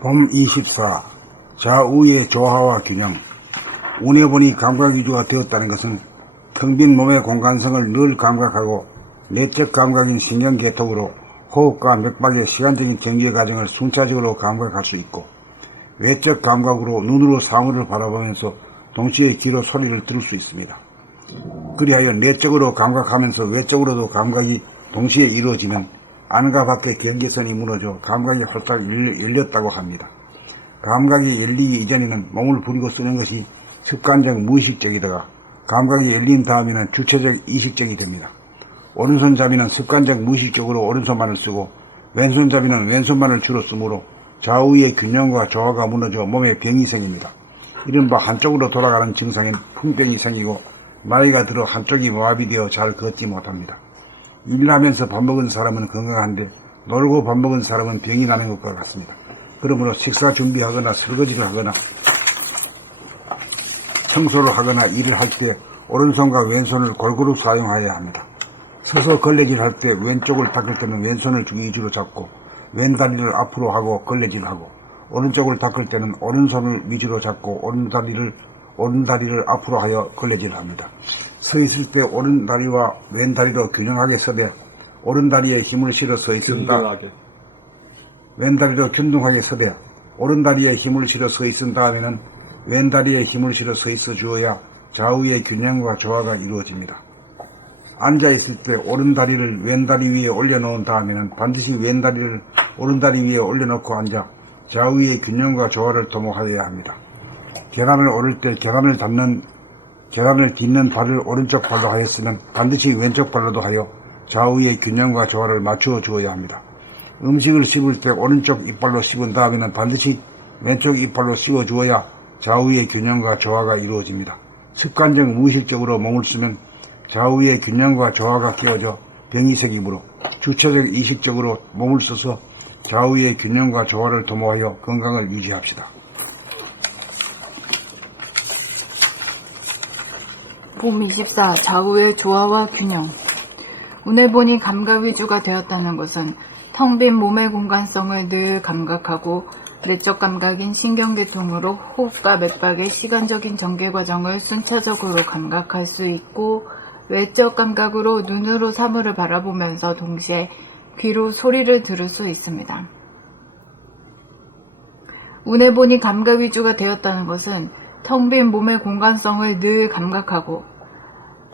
봄 24. 좌우의 조화와 균형. 운해본이 감각위주가 되었다는 것은 텅 빈 몸의 공간성을 늘 감각하고 내적 감각인 신경계통으로 호흡과 맥박의 시간적인 정지의 과정을 순차적으로 감각할 수 있고, 외적 감각으로 눈으로 사물을 바라보면서 동시에 귀로 소리를 들을 수 있습니다. 그리하여 내적으로 감각하면서 외적으로도 감각이 동시에 이루어지면 안과 밖의 경계선이 무너져 감각이 활짝 열렸다고 합니다. 감각이 열리기 이전에는 몸을 부리고 쓰는 것이 습관적 무의식적이다가 감각이 열린 다음에는 주체적 이식적이 됩니다. 오른손잡이는 습관적 무의식적으로 오른손만을 쓰고 왼손잡이는 왼손만을 주로 쓰므로 좌우의 균형과 조화가 무너져 몸에 병이 생깁니다. 이른바 한쪽으로 돌아가는 증상인 풍병이 생기고 나이가 들어 한쪽이 마비되어 잘 걷지 못합니다. 일하면서 밥 먹은 사람은 건강한데 놀고 밥 먹은 사람은 병이 나는 것과 같습니다. 그러므로 식사 준비하거나 설거지를 하거나 청소를 하거나 일을 할 때 오른손과 왼손을 골고루 사용해야 합니다. 서서 걸레질 할 때 왼쪽을 닦을 때는 왼손을 위주로 잡고 왼다리를 앞으로 하고 걸레질을 하고, 오른쪽을 닦을 때는 오른손을 위주로 잡고 오른다리를 앞으로 하여 걸레질을 합니다. 서 있을 때 오른다리와 왼다리로 균형하게 서되 오른다리에 힘을 실어 서 있습니다. 왼다리로 균등하게 서되 오른다리에 힘을 실어 서 있은 다음에는 왼다리에 힘을 실어 서 있어 주어야 좌우의 균형과 조화가 이루어집니다. 앉아있을 때 오른다리를 왼다리 위에 올려놓은 다음에는 반드시 왼다리를 오른다리 위에 올려놓고 앉아 좌우의 균형과 조화를 도모하여야 합니다. 계단을 오를 때 계단을 딛는 발을 오른쪽 발로 하였으면 반드시 왼쪽 발로도 하여 좌우의 균형과 조화를 맞추어 주어야 합니다. 음식을 씹을 때 오른쪽 이빨로 씹은 다음에는 반드시 왼쪽 이빨로 씹어 주어야 좌우의 균형과 조화가 이루어집니다. 습관적 무의식적으로 몸을 쓰면 좌우의 균형과 조화가 깨어져 병이 생기므로 주체적 이식적으로 몸을 써서 좌우의 균형과 조화를 도모하여 건강을 유지합시다. 봄 24. 좌우의 조화와 균형. 운해본이 감각 위주가 되었다는 것은 텅 빈 몸의 공간성을 늘 감각하고 내적 감각인 신경계통으로 호흡과 맥박의 시간적인 전개 과정을 순차적으로 감각할 수 있고, 외적 감각으로 눈으로 사물을 바라보면서 동시에 귀로 소리를 들을 수 있습니다. 운해본이 감각 위주가 되었다는 것은 텅 빈 몸의 공간성을 늘 감각하고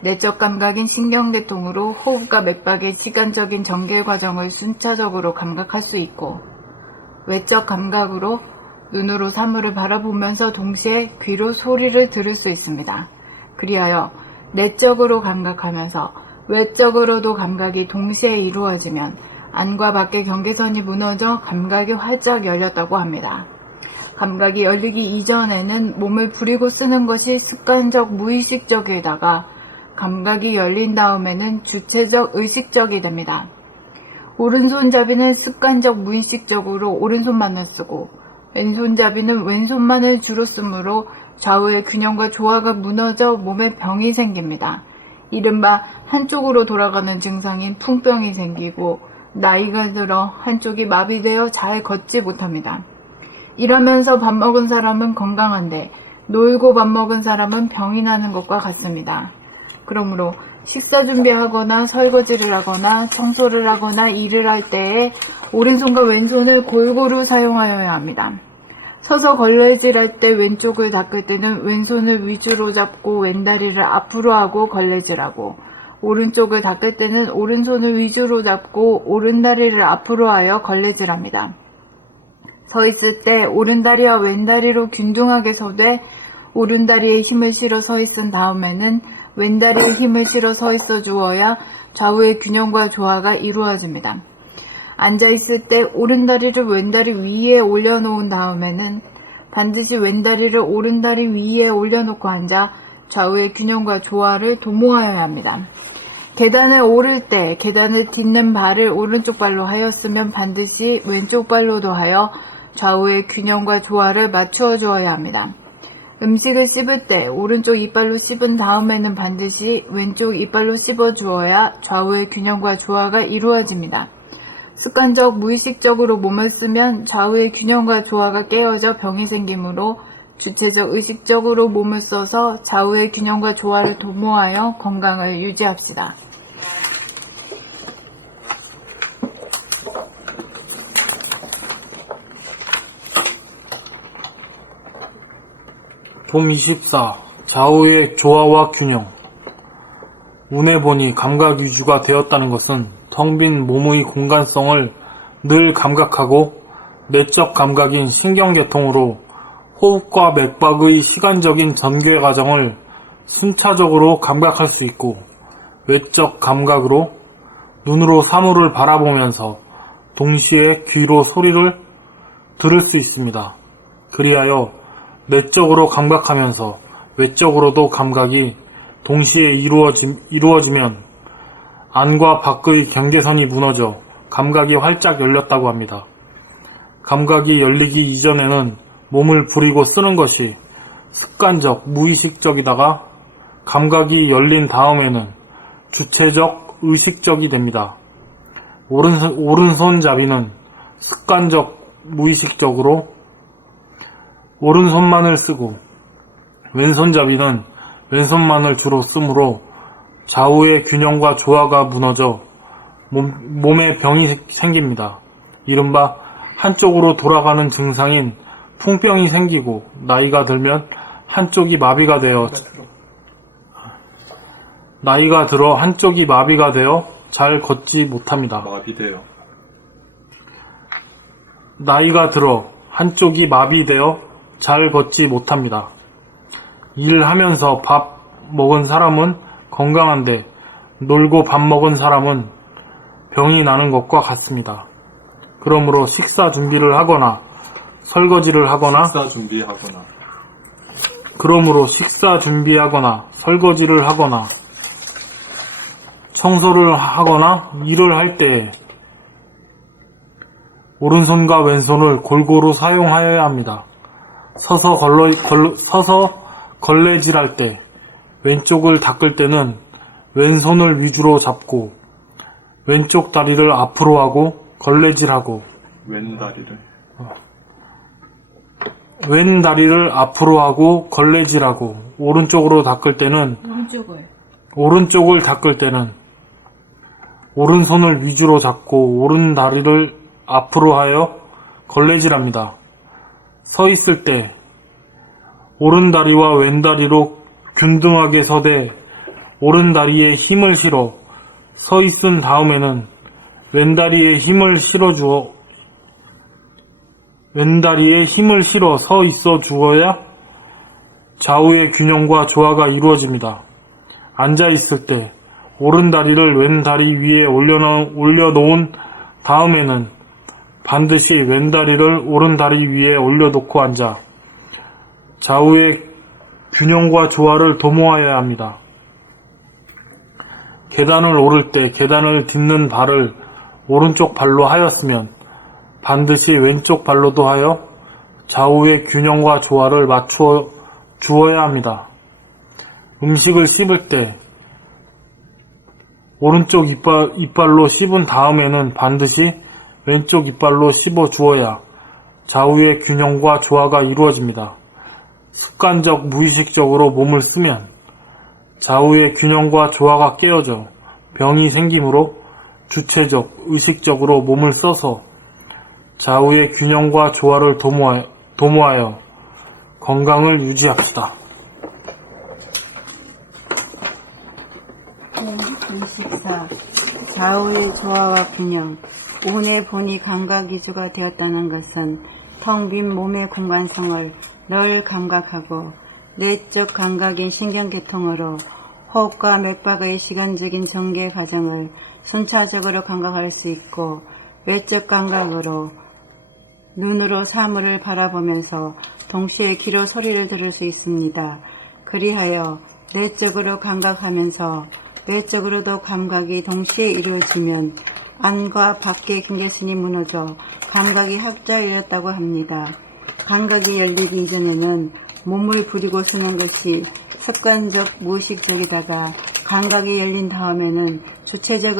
내적 감각인 신경계통으로 호흡과 맥박의 시간적인 전개 과정을 순차적으로 감각할 수 있고, 외적 감각으로 눈으로 사물을 바라보면서 동시에 귀로 소리를 들을 수 있습니다. 그리하여 내적으로 감각하면서 외적으로도 감각이 동시에 이루어지면 안과 밖의 경계선이 무너져 감각이 활짝 열렸다고 합니다. 감각이 열리기 이전에는 몸을 부리고 쓰는 것이 습관적 무의식적이다가 감각이 열린 다음에는 주체적 의식적이 됩니다. 오른손잡이는 습관적 무의식적으로 오른손만을 쓰고 왼손잡이는 왼손만을 주로 쓰므로 좌우의 균형과 조화가 무너져 몸에 병이 생깁니다. 이른바 한쪽으로 돌아가는 증상인 풍병이 생기고 나이가 들어 한쪽이 마비되어 잘 걷지 못합니다. 일하면서 밥 먹은 사람은 건강한데 놀고 밥 먹은 사람은 병이 나는 것과 같습니다. 그러므로 식사 준비하거나 설거지를 하거나 청소를 하거나 일을 할 때에 오른손과 왼손을 골고루 사용하여야 합니다. 서서 걸레질할 때 왼쪽을 닦을 때는 왼손을 위주로 잡고 왼다리를 앞으로 하고 걸레질하고, 오른쪽을 닦을 때는 오른손을 위주로 잡고 오른다리를 앞으로 하여 걸레질합니다. 서 있을 때 오른다리와 왼다리로 균등하게 서되 오른다리에 힘을 실어 서 있은 다음에는 왼다리에 힘을 실어 서 있어 주어야 좌우의 균형과 조화가 이루어집니다. 앉아있을 때 오른다리를 왼다리 위에 올려놓은 다음에는 반드시 왼다리를 오른다리 위에 올려놓고 앉아 좌우의 균형과 조화를 도모하여야 합니다. 계단을 오를 때 계단을 딛는 발을 오른쪽 발로 하였으면 반드시 왼쪽 발로도 하여 좌우의 균형과 조화를 맞추어 주어야 합니다. 음식을 씹을 때 오른쪽 이빨로 씹은 다음에는 반드시 왼쪽 이빨로 씹어 주어야 좌우의 균형과 조화가 이루어집니다. 습관적 무의식적으로 몸을 쓰면 좌우의 균형과 조화가 깨어져 병이 생기므로 주체적 의식적으로 몸을 써서 좌우의 균형과 조화를 도모하여 건강을 유지합시다. 봄 24. 좌우의 조화와 균형. 운에 보니 감각 위주가 되었다는 것은 텅 빈 몸의 공간성을 늘 감각하고 내적 감각인 신경계통으로 호흡과 맥박의 시간적인 전개 과정을 순차적으로 감각할 수 있고, 외적 감각으로 눈으로 사물을 바라보면서 동시에 귀로 소리를 들을 수 있습니다. 그리하여 내적으로 감각하면서 외적으로도 감각이 동시에 이루어지면 안과 밖의 경계선이 무너져 감각이 활짝 열렸다고 합니다. 감각이 열리기 이전에는 몸을 부리고 쓰는 것이 습관적, 무의식적이다가 감각이 열린 다음에는 주체적, 의식적이 됩니다. 오른손잡이는 습관적, 무의식적으로 오른손만을 쓰고, 왼손잡이는 왼손만을 주로 쓰므로 좌우의 균형과 조화가 무너져 몸에 병이 생깁니다. 이른바 한쪽으로 돌아가는 증상인 풍병이 생기고, 나이가 들면 한쪽이 마비가 되어 잘 걷지 못합니다. 나이가 들어 한쪽이 마비되어 잘 걷지 못합니다. 일하면서 밥 먹은 사람은 건강한데 놀고 밥 먹은 사람은 병이 나는 것과 같습니다. 그러므로 식사 준비를 하거나 설거지를 하거나 청소를 하거나 일을 할 때 오른손과 왼손을 골고루 사용하여야 합니다. 서서 걸레질할 때, 왼쪽을 닦을 때는 왼손을 위주로 잡고 왼쪽 다리를 앞으로 하고 걸레질하고, 왼 다리를 앞으로 하고 걸레질하고, 오른쪽을 닦을 때는 오른손을 위주로 잡고 오른 다리를 앞으로 하여 걸레질합니다. 서 있을 때 오른 다리와 왼 다리로 균등하게 서되 오른 다리에 힘을 실어 서 있은 다음에는 왼 다리에 힘을 실어 서 있어 주어야 좌우의 균형과 조화가 이루어집니다. 앉아 있을 때 오른 다리를 왼 다리 위에 올려놓은 다음에는 반드시 왼 다리를 오른 다리 위에 올려놓고 앉아 좌우의 균형과 조화를 도모하여야 합니다. 계단을 오를 때 계단을 딛는 발을 오른쪽 발로 하였으면 반드시 왼쪽 발로도 하여 좌우의 균형과 조화를 맞추어 주어야 합니다. 음식을 씹을 때 오른쪽 이빨로 씹은 다음에는 반드시 왼쪽 이빨로 씹어 주어야 좌우의 균형과 조화가 이루어집니다. 습관적, 무의식적으로 몸을 쓰면 좌우의 균형과 조화가 깨어져 병이 생기므로 주체적, 의식적으로 몸을 써서 좌우의 균형과 조화를 도모하여 건강을 유지합시다. 24. 좌우의 조화와 균형. 운에 보니 감각 위주가 되었다는 것은 텅 빈 몸의 공간성을 늘 감각하고 내적 감각인 신경계통으로 호흡과 맥박의 시간적인 전개 과정을 순차적으로 감각할 수 있고, 외적 감각으로 눈으로 사물을 바라보면서 동시에 귀로 소리를 들을 수 있습니다. 그리하여 내적으로 감각하면서 외적으로도 감각이 동시에 이루어지면 안과 밖의 경계선이 무너져 감각이 활짝 열렸다고 합니다. 감각이 열리기 이전에는 몸을 부리고 쓰는 것이 습관적 무의식적이다가 감각이 열린 다음에는 주체적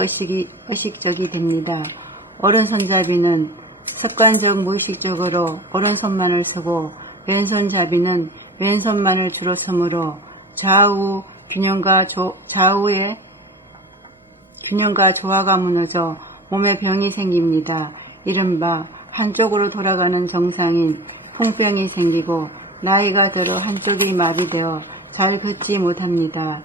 의식적이 됩니다. 오른손잡이는 습관적 무의식적으로 오른손만을 쓰고 왼손잡이는 왼손만을 주로 쓰므로 좌우의 균형과 조화가 무너져 몸에 병이 생깁니다. 이른바 한쪽으로 돌아가는 정상인 풍병이 생기고 나이가 들어 한쪽이 마비되어 잘 걷지 못합니다.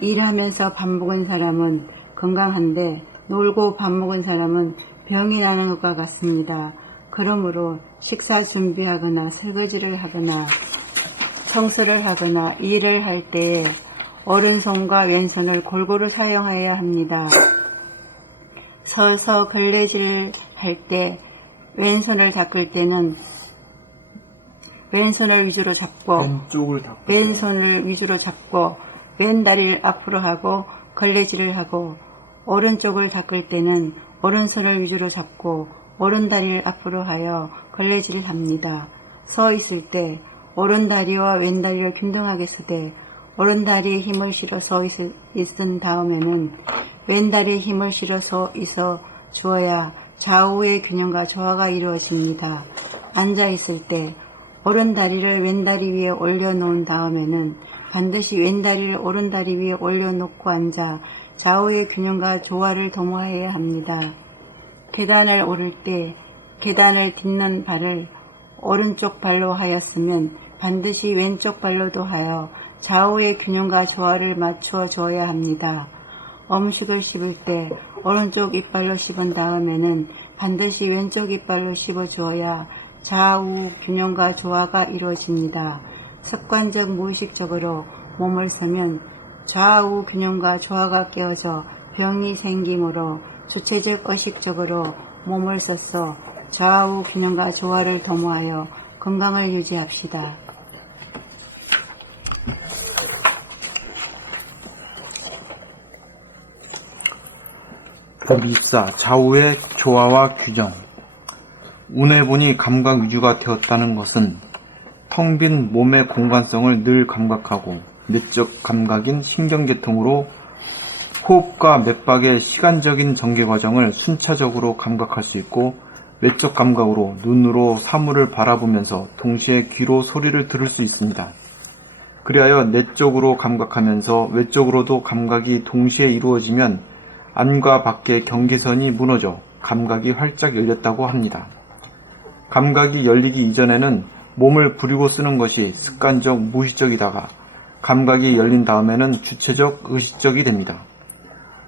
일하면서 밥 먹은 사람은 건강한데 놀고 밥 먹은 사람은 병이 나는 것과 같습니다. 그러므로 식사 준비하거나 설거지를 하거나 청소를 하거나 일을 할 때에 오른손과 왼손을 골고루 사용해야 합니다. 서서 걸레질을 할 때 왼손을 닦을 때는 왼손을 위주로 잡고 왼다리를 앞으로 하고 걸레질을 하고 오른쪽을 닦을 때는 오른손을 위주로 잡고 오른다리를 앞으로 하여 걸레질을 합니다. 서 있을 때 오른다리와 왼다리를 균등하게 쓰되 오른다리에 힘을 실어 서 있은 다음에는 왼다리에 힘을 실어 서 있어 주어야 좌우의 균형과 조화가 이루어집니다. 앉아 있을 때 오른다리를 왼다리 위에 올려놓은 다음에는 반드시 왼다리를 오른다리 위에 올려놓고 앉아 좌우의 균형과 조화를 도모해야 합니다. 계단을 오를 때 계단을 딛는 발을 오른쪽 발로 하였으면 반드시 왼쪽 발로도 하여 좌우의 균형과 조화를 맞추어 주어야 합니다. 음식을 씹을 때 오른쪽 이빨로 씹은 다음에는 반드시 왼쪽 이빨로 씹어 주어야 좌우 균형과 조화가 이루어집니다. 습관적 무의식적으로 몸을 쓰면 좌우 균형과 조화가 깨어져 병이 생기므로 주체적 의식적으로 몸을 써서 좌우 균형과 조화를 도모하여 건강을 유지합시다. 법 24. 좌우의 조화와 균형. 운에 보니 감각 위주가 되었다는 것은 텅 빈 몸의 공간성을 늘 감각하고 내적 감각인 신경계통으로 호흡과 맥박의 시간적인 전개 과정을 순차적으로 감각할 수 있고 외적 감각으로 눈으로 사물을 바라보면서 동시에 귀로 소리를 들을 수 있습니다. 그리하여 내적으로 감각하면서 외적으로도 감각이 동시에 이루어지면 안과 밖의 경계선이 무너져 감각이 활짝 열렸다고 합니다. 감각이 열리기 이전에는 몸을 부리고 쓰는 것이 습관적 무의식적이다가 감각이 열린 다음에는 주체적 의식적이 됩니다.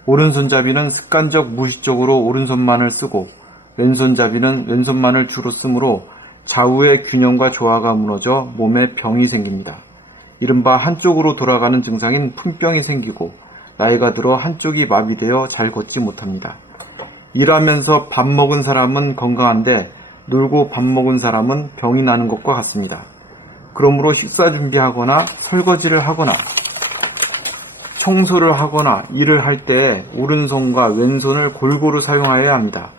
오른손잡이는 습관적 무의식적으로 오른손만을 쓰고 왼손잡이는 왼손만을 주로 쓰므로 좌우의 균형과 조화가 무너져 몸에 병이 생깁니다. 이른바 한쪽으로 돌아가는 증상인 풍병이 생기고 나이가 들어 한쪽이 마비되어 잘 걷지 못합니다. 일하면서 밥 먹은 사람은 건강한데 놀고 밥 먹은 사람은 병이 나는 것과 같습니다. 그러므로 식사 준비하거나 설거지를 하거나 청소를 하거나 일을 할 때 오른손과 왼손을 골고루 사용하여야 합니다.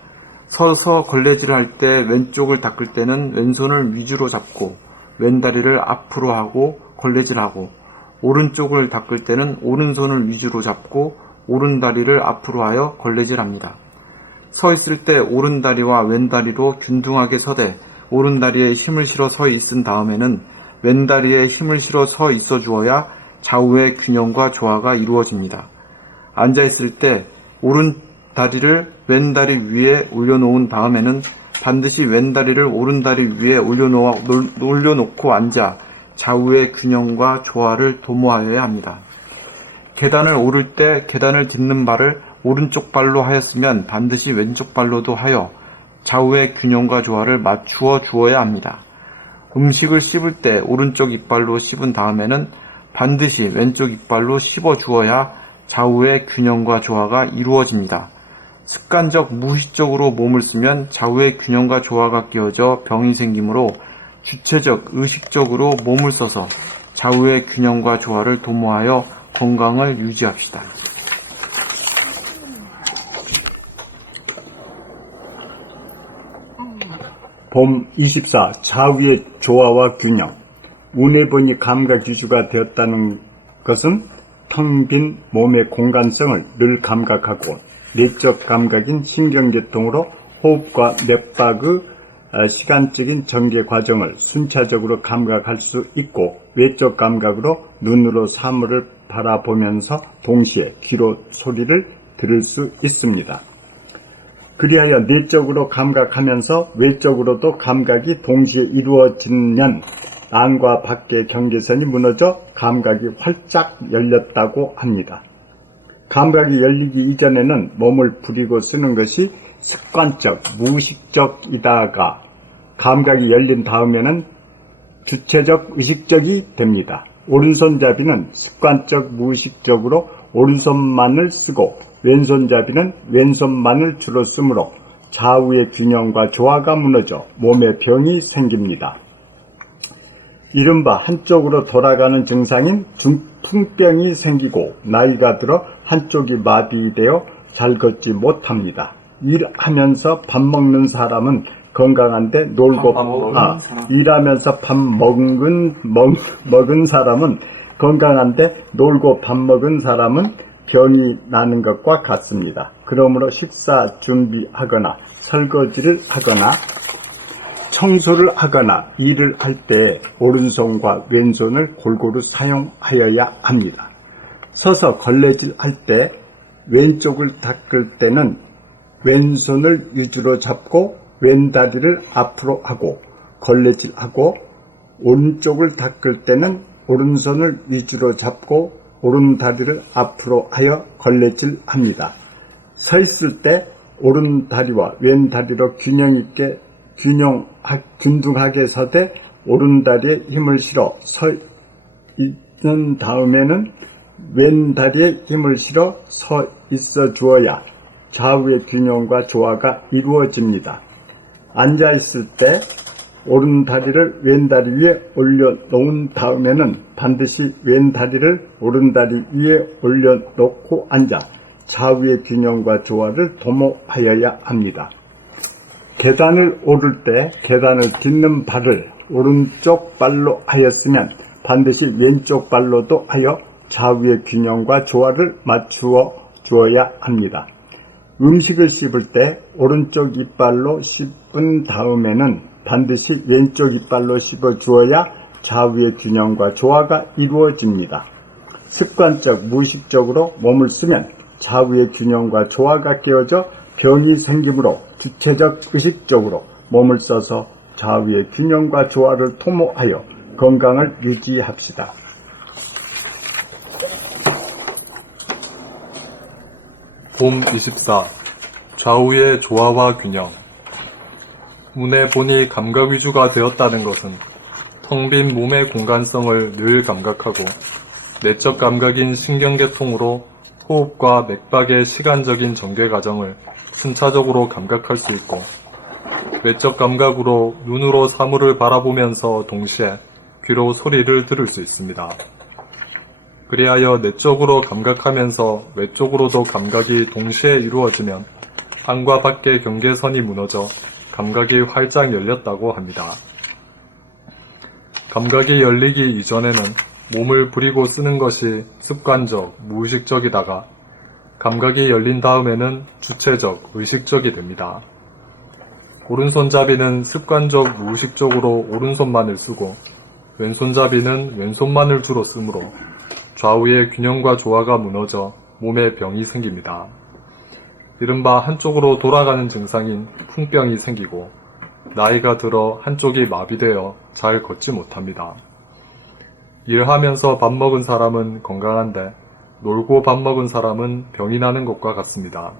서서 걸레질을 할 때 왼쪽을 닦을 때는 왼손을 위주로 잡고 왼다리를 앞으로 하고 걸레질하고 오른쪽을 닦을 때는 오른손을 위주로 잡고 오른다리를 앞으로 하여 걸레질합니다. 서 있을 때 오른다리와 왼다리로 균등하게 서되 오른다리에 힘을 실어 서 있은 다음에는 왼다리에 힘을 실어 서 있어 주어야 좌우의 균형과 조화가 이루어집니다. 앉아 있을 때 오른다리를 왼다리 위에 올려놓은 다음에는 반드시 왼다리를 오른다리 위에 올려놓고 앉아 좌우의 균형과 조화를 도모하여야 합니다. 계단을 오를 때 계단을 딛는 발을 오른쪽 발로 하였으면 반드시 왼쪽 발로도 하여 좌우의 균형과 조화를 맞추어 주어야 합니다. 음식을 씹을 때 오른쪽 이빨로 씹은 다음에는 반드시 왼쪽 이빨로 씹어 주어야 좌우의 균형과 조화가 이루어집니다. 습관적 무의식적으로 몸을 쓰면 좌우의 균형과 조화가 깨어져 병이 생기므로 주체적 의식적으로 몸을 써서 좌우의 균형과 조화를 도모하여 건강을 유지합시다. 봄 24. 좌우의 조화와 균형. 운에 보니 감각 위주가 되었다는 것은 텅 빈 몸의 공간성을 늘 감각하고 내적 감각인 신경계통으로 호흡과 맥박의 시간적인 전개 과정을 순차적으로 감각할 수 있고 외적 감각으로 눈으로 사물을 바라보면서 동시에 귀로 소리를 들을 수 있습니다. 그리하여 내적으로 감각하면서 외적으로도 감각이 동시에 이루어지면 안과 밖의 경계선이 무너져 감각이 활짝 열렸다고 합니다. 감각이 열리기 이전에는 몸을 부리고 쓰는 것이 습관적, 무의식적이다가 감각이 열린 다음에는 주체적, 의식적이 됩니다. 오른손잡이는 습관적, 무의식적으로 오른손만을 쓰고 왼손잡이는 왼손만을 주로 쓰므로 좌우의 균형과 조화가 무너져 몸에 병이 생깁니다. 이른바 한쪽으로 돌아가는 증상인 중풍병이 생기고 나이가 들어 한쪽이 마비되어 잘 걷지 못합니다. 일하면서 밥 먹는 사람은 건강한데 일하면서 밥 먹은 사람은 건강한데 놀고 밥 먹은 사람은 병이 나는 것과 같습니다. 그러므로 식사 준비하거나 설거지를 하거나 청소를 하거나 일을 할 때 오른손과 왼손을 골고루 사용하여야 합니다. 서서 걸레질 할 때 왼쪽을 닦을 때는 왼손을 위주로 잡고 왼다리를 앞으로 하고 걸레질하고 오른쪽을 닦을 때는 오른손을 위주로 잡고 오른다리를 앞으로 하여 걸레질합니다. 서 있을 때 오른다리와 왼다리로 균등하게 서되 오른다리에 힘을 실어 서 있는 다음에는 왼다리에 힘을 실어 서 있어 주어야 좌우의 균형과 조화가 이루어집니다. 앉아 있을 때 오른다리를 왼다리 위에 올려놓은 다음에는 반드시 왼다리를 오른다리 위에 올려놓고 앉아 좌우의 균형과 조화를 도모하여야 합니다. 계단을 오를 때 계단을 딛는 발을 오른쪽 발로 하였으면 반드시 왼쪽 발로도 하여 좌우의 균형과 조화를 맞추어 주어야 합니다. 음식을 씹을 때 오른쪽 이빨로 씹은 다음에는 반드시 왼쪽 이빨로 씹어 주어야 좌우의 균형과 조화가 이루어집니다. 습관적, 무의식적으로 몸을 쓰면 좌우의 균형과 조화가 깨어져 병이 생기므로 주체적, 의식적으로 몸을 써서 좌우의 균형과 조화를 도모하여 건강을 유지합시다. 봄 24. 좌우의 조화와 균형. 문에 보니 감각 위주가 되었다는 것은 텅 빈 몸의 공간성을 늘 감각하고 내적 감각인 신경계통으로 호흡과 맥박의 시간적인 전개 과정을 순차적으로 감각할 수 있고 외적 감각으로 눈으로 사물을 바라보면서 동시에 귀로 소리를 들을 수 있습니다. 그리하여 내적으로 감각하면서 외적으로도 감각이 동시에 이루어지면 안과 밖의 경계선이 무너져 감각이 활짝 열렸다고 합니다. 감각이 열리기 이전에는 몸을 부리고 쓰는 것이 습관적, 무의식적이다가 감각이 열린 다음에는 주체적, 의식적이 됩니다. 오른손잡이는 습관적, 무의식적으로 오른손만을 쓰고 왼손잡이는 왼손만을 주로 쓰므로 좌우의 균형과 조화가 무너져 몸에 병이 생깁니다. 이른바 한쪽으로 돌아가는 증상인 풍병이 생기고 나이가 들어 한쪽이 마비되어 잘 걷지 못합니다. 일하면서 밥 먹은 사람은 건강한데 놀고 밥 먹은 사람은 병이 나는 것과 같습니다.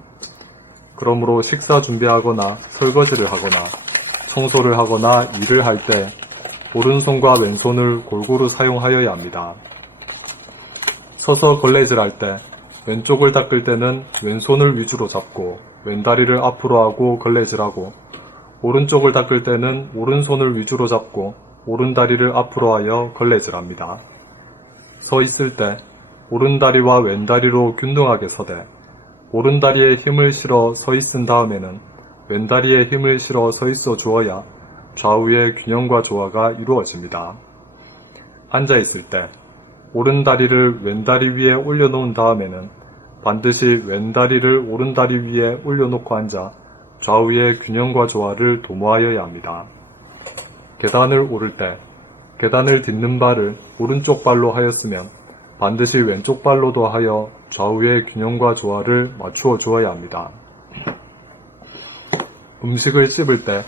그러므로 식사 준비하거나 설거지를 하거나 청소를 하거나 일을 할 때 오른손과 왼손을 골고루 사용하여야 합니다. 서서 걸레질할 때 왼쪽을 닦을 때는 왼손을 위주로 잡고 왼다리를 앞으로 하고 걸레질하고 오른쪽을 닦을 때는 오른손을 위주로 잡고 오른다리를 앞으로 하여 걸레질합니다. 서 있을 때 오른다리와 왼다리로 균등하게 서되 오른다리에 힘을 실어 서 있은 다음에는 왼다리에 힘을 실어 서 있어 주어야 좌우의 균형과 조화가 이루어집니다. 앉아 있을 때 오른다리를 왼다리 위에 올려놓은 다음에는 반드시 왼다리를 오른다리 위에 올려놓고 앉아 좌우의 균형과 조화를 도모하여야 합니다. 계단을 오를 때 계단을 딛는 발을 오른쪽 발로 하였으면 반드시 왼쪽 발로도 하여 좌우의 균형과 조화를 맞추어 주어야 합니다. 음식을 씹을 때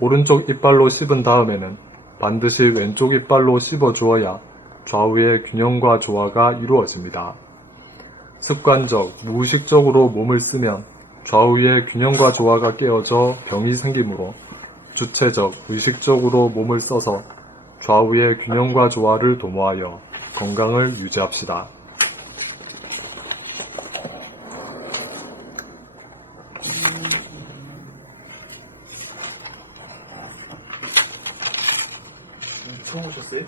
오른쪽 이빨로 씹은 다음에는 반드시 왼쪽 이빨로 씹어 주어야 좌우의 균형과 조화가 이루어집니다. 습관적, 무의식적으로 몸을 쓰면 좌우의 균형과 조화가 깨어져 병이 생기므로 주체적, 의식적으로 몸을 써서 좌우의 균형과 조화를 도모하여 건강을 유지합시다. 처음 오셨어요?